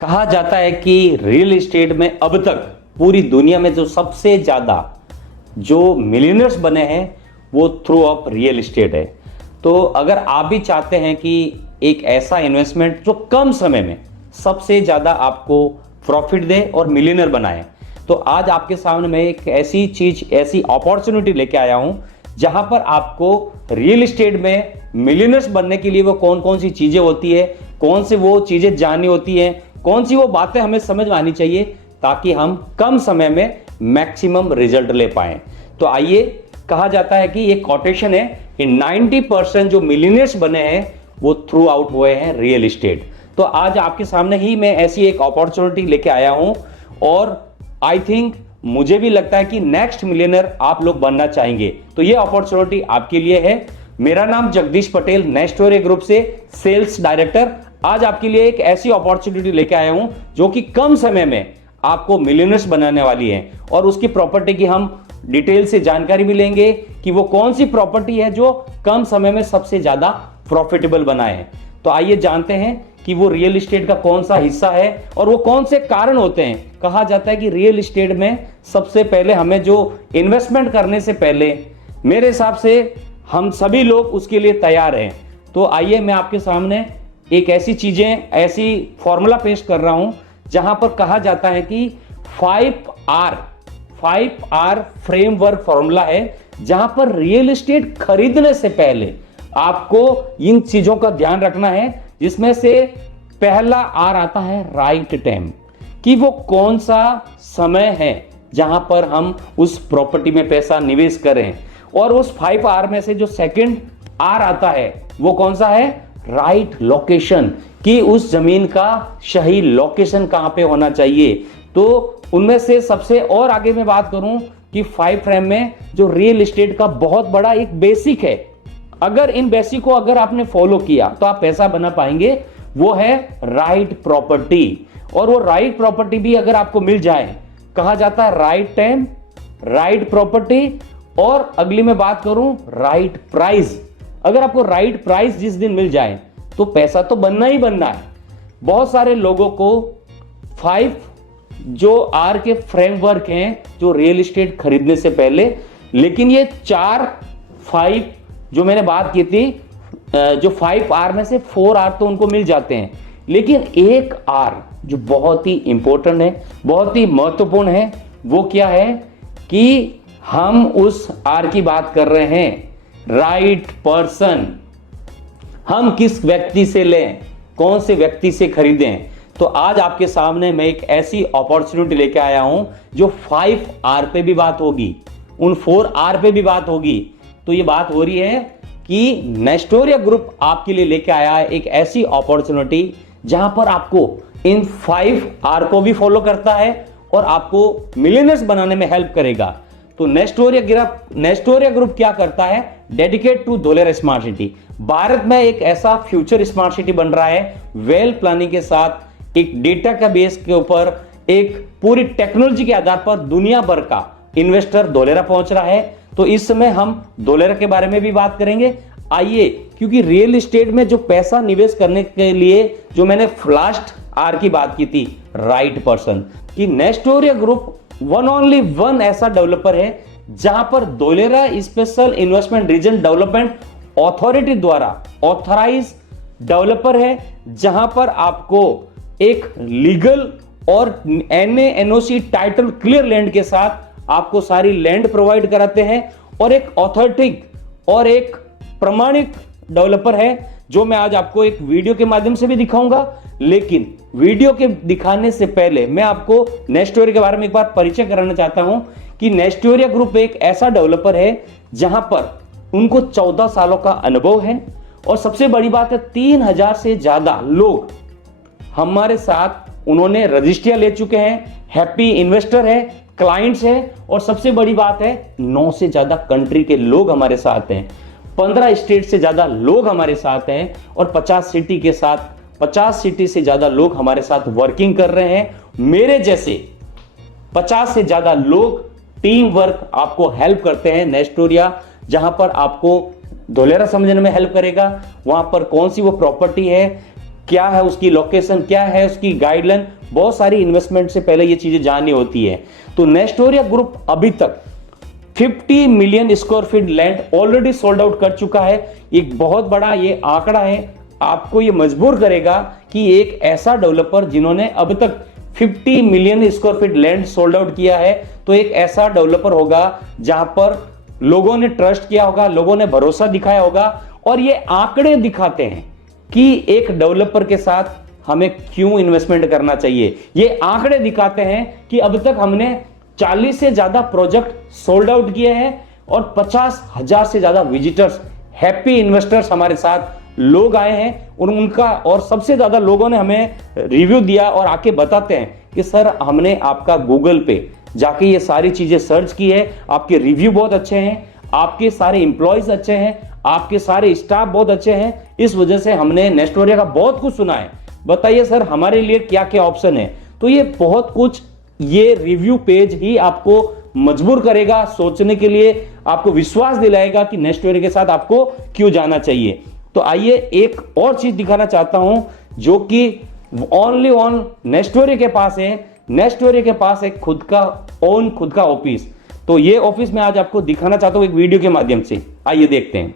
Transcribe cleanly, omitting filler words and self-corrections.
कहा जाता है कि रियल एस्टेट में अब तक पूरी दुनिया में जो सबसे ज्यादा जो मिलियनर्स बने हैं वो थ्रू ऑफ रियल एस्टेट है। तो अगर आप भी चाहते हैं कि एक ऐसा इन्वेस्टमेंट जो कम समय में सबसे ज्यादा आपको प्रॉफिट दे और मिलियनर बनाए, तो आज आपके सामने मैं एक ऐसी चीज, ऐसी अपॉर्चुनिटी लेके आया हूं जहां पर आपको रियल एस्टेट में मिलियनर्स बनने के लिए वो कौन कौन सी चीजें होती है, कौन सी वो चीजें जाननी होती है, कौन सी वो बातें हमें समझ में आनी चाहिए ताकि हम कम समय में मैक्सिमम रिजल्ट ले पाए। तो आइए, कहा जाता है कि ये कोटेशन है कि 90% जो मिलियनर्स बने हैं वो थ्रू आउट हुए हैं रियल एस्टेट। तो आज आपके सामने ही मैं ऐसी एक अपॉर्चुनिटी लेके आया हूं और आई थिंक मुझे भी लगता है कि नेक्स्ट मिलियनर आप लोग बनना चाहेंगे, तो ये अपॉर्चुनिटी आपके लिए है। मेरा नाम जगदीश पटेल, नेस्टोरिया ग्रुप से सेल्स डायरेक्टर। आज आपके लिए एक ऐसी अपॉर्चुनिटी लेके आया हूं जो कि कम समय में आपको मिलियनर्स बनाने वाली है और उसकी प्रॉपर्टी की हम डिटेल से जानकारी भी लेंगे कि वो कौन सी प्रॉपर्टी है जो कम समय में सबसे ज्यादा प्रॉफिटेबल बनाए। तो आइए जानते हैं कि वो रियल एस्टेट का कौन सा हिस्सा है और वो कौन से कारण होते हैं। कहा जाता है कि रियल एस्टेट में सबसे पहले हमें जो इन्वेस्टमेंट करने से पहले मेरे हिसाब से हम सभी लोग उसके लिए तैयार हैं। तो आइए, मैं आपके सामने एक ऐसी चीजें, ऐसी फॉर्मूला पेश कर रहा हूं जहां पर कहा जाता है कि 5R फ्रेमवर्क फॉर्मूला है, जहां पर रियल एस्टेट खरीदने से पहले आपको इन चीजों का ध्यान रखना है, जिसमें से पहला आर आता है राइट टाइम, कि वो कौन सा समय है जहां पर हम उस प्रॉपर्टी में पैसा निवेश करें। और उस 5R में से जो सेकंड आर आता है वो कौन सा है, राइट लोकेशन, कि उस जमीन का सही लोकेशन कहां पे होना चाहिए। तो उनमें से सबसे और आगे मैं बात करूं कि 5 फ्रेम में जो रियल एस्टेट का बहुत बड़ा एक बेसिक है, अगर इन बेसिक को अगर आपने फॉलो किया तो आप पैसा बना पाएंगे, वो है राइट प्रॉपर्टी। और वो राइट प्रॉपर्टी भी अगर आपको मिल जाए, कहा जाता है राइट टाइम, राइट प्रॉपर्टी, और अगली में बात करूं राइट प्राइस। अगर आपको राइट प्राइस जिस दिन मिल जाए तो पैसा तो बनना ही बनना है। बहुत सारे लोगों को 5 जो आर के फ्रेमवर्क हैं जो रियल एस्टेट खरीदने से पहले, लेकिन ये 4-5 जो मैंने बात की थी, जो 5R में से 4R तो उनको मिल जाते हैं, लेकिन एक R जो बहुत ही इंपॉर्टेंट है, बहुत ही महत्वपूर्ण है, वो क्या है कि हम उस R की बात कर रहे हैं, राइट पर्सन। हम किस व्यक्ति से लें, कौन से व्यक्ति से खरीदें। तो आज आपके सामने मैं एक ऐसी अपॉर्चुनिटी लेके आया हूं जो 5R पे भी बात होगी, उन 4R पे भी बात होगी। तो ये बात हो रही है कि नेस्टोरिया ग्रुप आपके लिए लेके आया है एक ऐसी अपॉर्चुनिटी जहां पर आपको इन 5R को भी फॉलो करता है और आपको मिलियनर्स बनाने में हेल्प करेगा। तो नेस्टोरिया ग्रुप क्या करता है, dedicate to Dholera smart city. Bharat में एक ऐसा फ्यूचर स्मार्ट सिटी बन रहा है, वेल प्लानिंग के साथ, एक डेटा का बेस के ऊपर, एक पूरी टेक्नोलॉजी के आधार पर दुनिया भर का इन्वेस्टर धोलेरा पहुंच रहा है। तो इस समय हम धोलेरा के बारे में भी बात करेंगे। आइए, क्योंकि रियल एस्टेट में जो पैसा निवेश करने के लिए जो मैंने लास्ट आर की बात की थी, राइट पर्सन, कि नेस्टोरिया ग्रुप वन ऐसा डेवलपर है जहां पर Dholera special investment region development authority द्वारा ऑथराइज डेवलपर है, जहां पर आपको एक लीगल और NA/NOC टाइटल क्लियर लैंड के साथ आपको सारी लैंड प्रोवाइड कराते हैं, और एक ऑथेंटिक और एक प्रमाणित डेवलपर है, जो मैं आज आपको एक वीडियो के माध्यम से भी दिखाऊंगा। लेकिन वीडियो के दिखाने से पहले मैं आपको नेस्टोरिया के बारे में एक बार परिचय कराना चाहता हूं कि नेस्टोरिया ग्रुप एक ऐसा डेवलपर है जहां पर उनको 14 सालों का अनुभव है, और सबसे बड़ी बात है 3000 से ज्यादा लोग हमारे साथ उन्होंने रजिस्ट्रियां ले चुके हैं, हैप्पी इन्वेस्टर है, क्लाइंट्स है, और सबसे बड़ी बात है 9 से ज्यादा कंट्री के लोग हमारे साथ हैं, 15 स्टेट से ज्यादा लोग हमारे साथ हैं, और 50 सिटी से ज्यादा लोग हमारे साथ वर्किंग कर रहे हैं। मेरे जैसे 50 से ज्यादा लोग टीम वर्क आपको हेल्प करते हैं। नेस्टोरिया जहां पर आपको धोलेरा समझने में हेल्प करेगा, वहां पर कौन सी वो प्रॉपर्टी है, क्या है उसकी लोकेशन, क्या है उसकी गाइडलाइन, बहुत सारी इन्वेस्टमेंट से पहले ये चीजें जाननी होती है। तो नेस्टोरिया ग्रुप अभी तक 50 million square feet land already sold out कर चुका है। एक बहुत बड़ा ये आंकड़ा है, आपको ये मजबूर करेगा कि एक ऐसा डेवलपर जिन्होंने अब तक 50 million square feet land sold out किया है, तो एक ऐसा डेवलपर होगा जहां पर लोगों ने ट्रस्ट किया होगा, लोगों ने भरोसा दिखाया होगा। और ये आंकड़े दिखाते हैं कि एक डेवलपर के साथ हमें क्यों इन्वेस्टमेंट करना चाहिए। ये आंकड़े दिखाते हैं कि अब तक हमने 40 से ज्यादा प्रोजेक्ट सोल्ड आउट किए हैं और 50,000 से ज्यादा विजिटर्स, हैप्पी इन्वेस्टर्स हमारे साथ लोग आए हैं। और उनका और सबसे ज्यादा लोगों ने हमें रिव्यू दिया और आके बताते हैं कि सर हमने आपका गूगल पे जाके ये सारी चीजें सर्च की है, आपके रिव्यू बहुत अच्छे हैं, आपके सारे एम्प्लॉयज अच्छे हैं, आपके सारे स्टाफ बहुत अच्छे हैं, इस वजह से हमने नेस्टोरिया का बहुत कुछ सुना है, बताइए सर हमारे लिए क्या क्या ऑप्शन है। तो ये बहुत कुछ, ये रिव्यू पेज ही आपको मजबूर करेगा सोचने के लिए, आपको विश्वास दिलाएगा कि नेस्टोरिया के साथ आपको क्यों जाना चाहिए। तो आइए एक और चीज दिखाना चाहता हूं जो कि ओनली ऑन नेस्टोरिया के पास है। नेस्टोरिया के पास एक खुद का ऑफिस। तो ये ऑफिस मैं आज आपको दिखाना चाहता हूं एक वीडियो के माध्यम से, आइए देखते हैं।